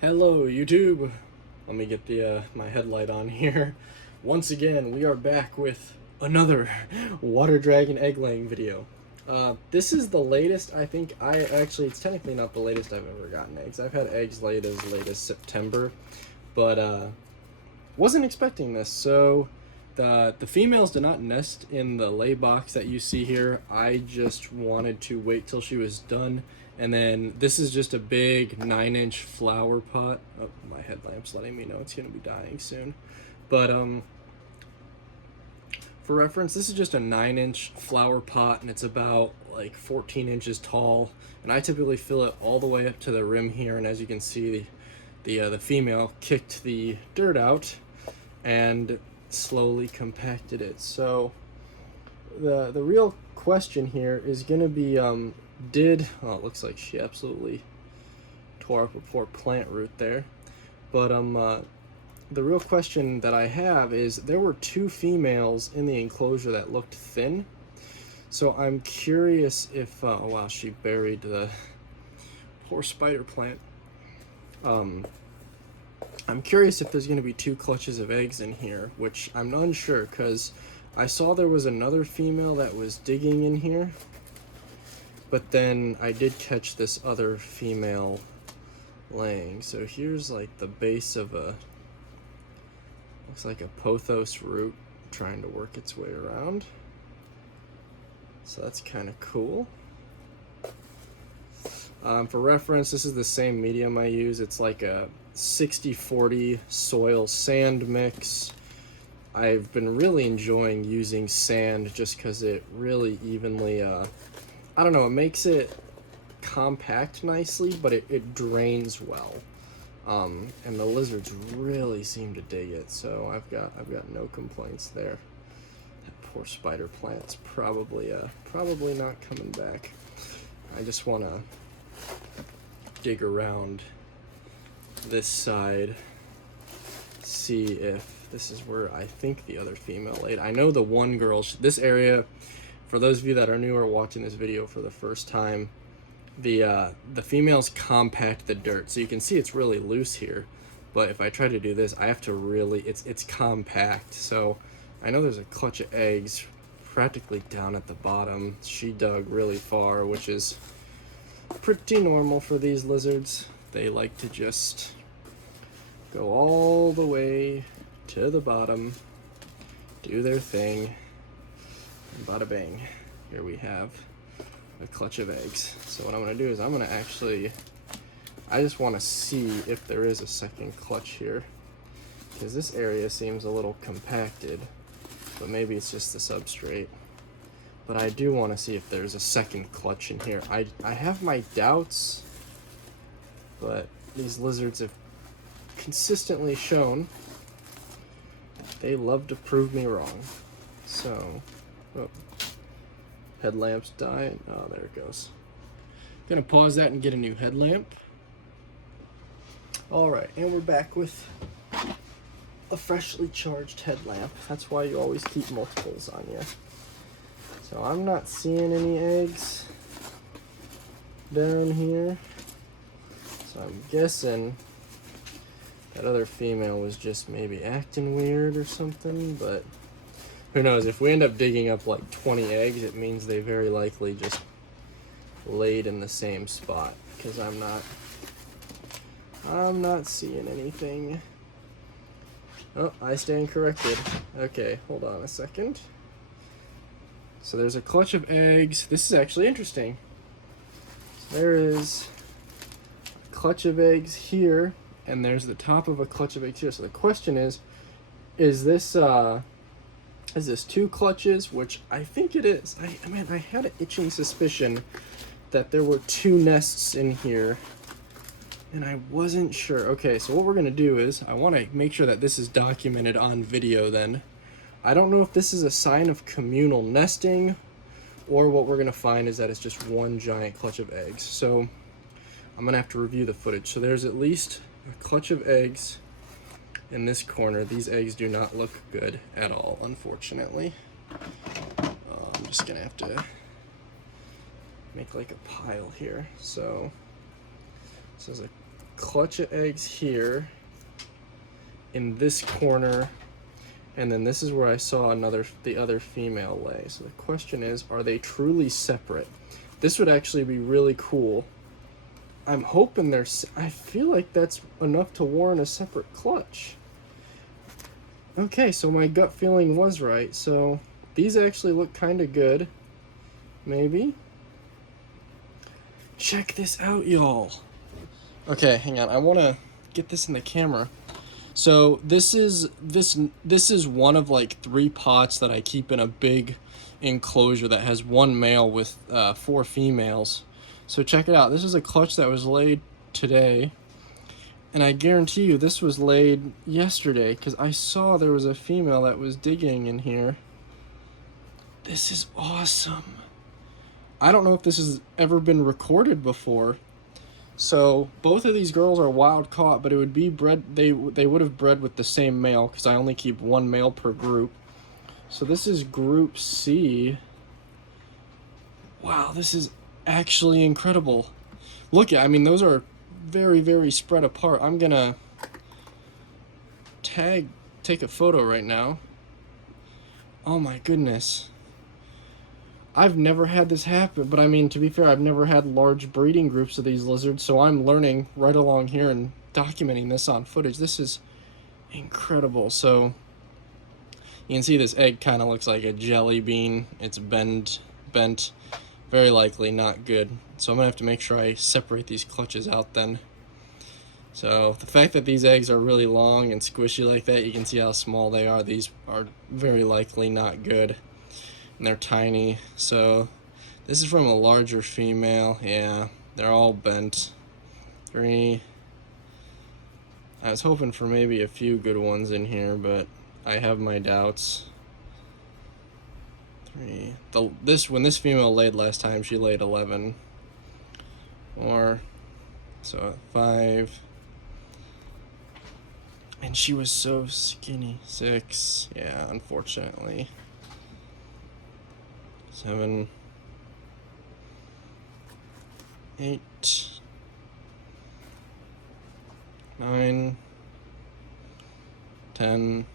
Hello YouTube! Let me get the my headlight on here. Once again, we are back with another water dragon egg laying video. This is the latest. I think it's technically not the latest I've ever gotten eggs. I've had eggs laid as late as September, but wasn't expecting this. So the females did not nest in the lay box that you see here. I just wanted to wait till she was done. And then this is just a big 9-inch flower pot. Oh, my headlamp's letting me know it's gonna be dying soon. But for reference, this is just a 9-inch flower pot, and it's about like 14 inches tall. And I typically fill it all the way up to the rim here. And as you can see, the female kicked the dirt out and slowly compacted it. So the real question here is gonna be it looks like she absolutely tore up a poor plant root there. But the real question that I have is, there were 2 females in the enclosure that looked thin. So I'm curious if oh wow, she buried the poor spider plant. I'm curious if there's going to be 2 clutches of eggs in here, which I'm unsure, because I saw there was another female that was digging in here. But then I did catch this other female laying. So here's like the base of looks like a pothos root trying to work its way around. So that's kind of cool. For reference, this is the same medium I use. It's like a 60-40 soil sand mix. I've been really enjoying using sand just because it really evenly I don't know, it makes it compact nicely, but it drains well. And the lizards really seem to dig it, so I've got no complaints there. That poor spider plant's probably not coming back. I just want to dig around this side, see if this is where I think the other female laid. I know the one girl, this area, for those of you that are new or watching this video for the first time, the females compact the dirt, so you can see it's really loose here. But if I try to do this, I have to really, it's compact. So I know there's a clutch of eggs practically down at the bottom. She dug really far, which is pretty normal for these lizards. They like to just go all the way to the bottom, do their thing. Bada bang, here we have a clutch of eggs. So what I'm going to do is I just want to see if there is a second clutch here, because this area seems a little compacted, but maybe it's just the substrate. But I do want to see if there's a second clutch in here. I have my doubts, but these lizards have consistently shown they love to prove me wrong. So oh, headlamp's dying. Oh, there it goes. Gonna pause that and get a new headlamp. Alright, and we're back with a freshly charged headlamp. That's why you always keep multiples on you. So I'm not seeing any eggs down here. So I'm guessing that other female was just maybe acting weird or something, but who knows? If we end up digging up like 20 eggs, it means they very likely just laid in the same spot, because I'm not seeing anything. Oh, I stand corrected. Okay, hold on a second. So there's a clutch of eggs. This is actually interesting. There is a clutch of eggs here, and there's the top of a clutch of eggs here. So the question is this 2 clutches? Which I think it is. I had an itching suspicion that there were 2 nests in here, and I wasn't sure. Okay, so what we're gonna do is, I want to make sure that this is documented on video then. I don't know if this is a sign of communal nesting, or what we're gonna find is that it's just one giant clutch of eggs. So I'm gonna have to review the footage. So there's at least a clutch of eggs in this corner. These eggs do not look good at all, unfortunately. I'm just gonna have to make like a pile here. So this is a clutch of eggs here in this corner, and then this is where I saw the other female lay. So the question is, are they truly separate? This would actually be really cool. I'm hoping I feel like that's enough to warrant a separate clutch. Okay, so my gut feeling was right. So these actually look kind of good. Maybe. Check this out, y'all. Okay, hang on. I want to get this in the camera. So this is one of like 3 pots that I keep in a big enclosure that has 1 male with 4 females. So check it out. This is a clutch that was laid today, and I guarantee you this was laid yesterday because I saw there was a female that was digging in here. This is awesome. I don't know if this has ever been recorded before. So both of these girls are wild caught, but it would be bred. They would have bred with the same male because I only keep 1 male per group. So this is group C. Wow, this is actually incredible. Look, I mean, those are very, very spread apart. I'm gonna take a photo right now. Oh my goodness. I've never had this happen, but I mean, to be fair, I've never had large breeding groups of these lizards, so I'm learning right along here and documenting this on footage. This is incredible. So you can see this egg kind of looks like a jelly bean. It's bent, very likely not good. So I'm gonna have to make sure I separate these clutches out then. So the fact that these eggs are really long and squishy like that, you can see how small they are. These are very likely not good. And they're tiny. So this is from a larger female. Yeah, they're all bent. 3. I was hoping for maybe a few good ones in here, but I have my doubts. 3. When this female laid last time, she laid 11. 4. So 5. And she was so skinny. 6. Yeah, unfortunately. 7, 8, 9, 10,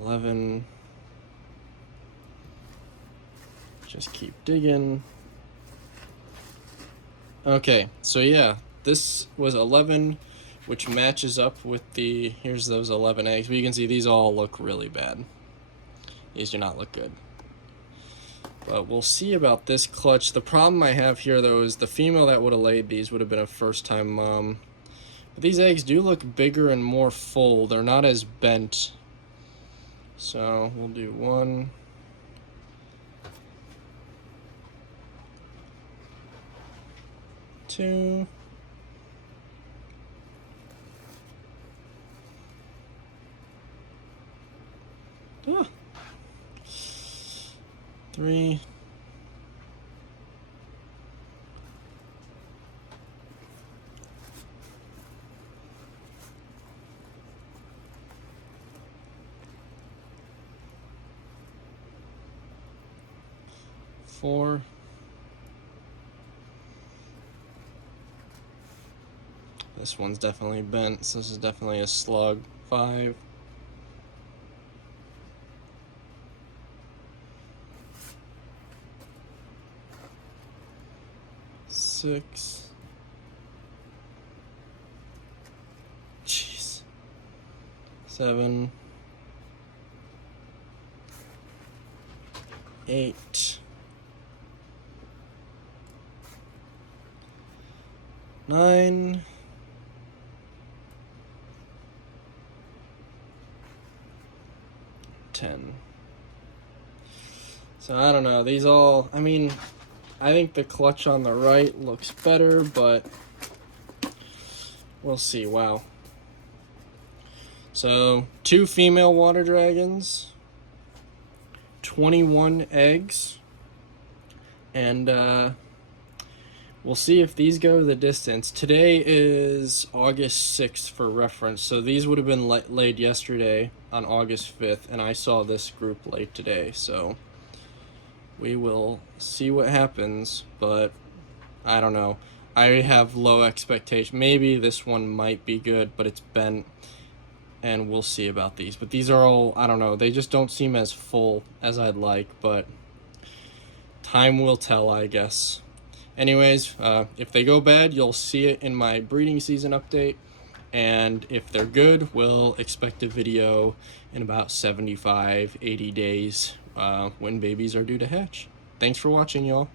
11. Just keep digging. Okay, so yeah, this was 11, which matches up with here's those 11 eggs. But you can see these all look really bad. These do not look good. But we'll see about this clutch. The problem I have here, though, is the female that would have laid these would have been a first-time mom. But these eggs do look bigger and more full. They're not as bent. So we'll do 1. 2. 3. 4. This one's definitely bent, so this is definitely a slug. 5. 6. Jeez. 7. 8. 9. 10. So I don't know, these all, I mean, I think the clutch on the right looks better, but we'll see. Wow. So 2 female water dragons, 21 eggs, and we'll see if these go the distance. Today is August 6th for reference, so these would have been laid yesterday on August 5th, and I saw this group laid today, so we will see what happens, but I don't know. I have low expectation. Maybe this one might be good, but it's bent, and we'll see about these. But these are all, I don't know, they just don't seem as full as I'd like, but time will tell, I guess. Anyways, if they go bad, you'll see it in my breeding season update. And if they're good, we'll expect a video in about 75, 80 days when babies are due to hatch. Thanks for watching, y'all.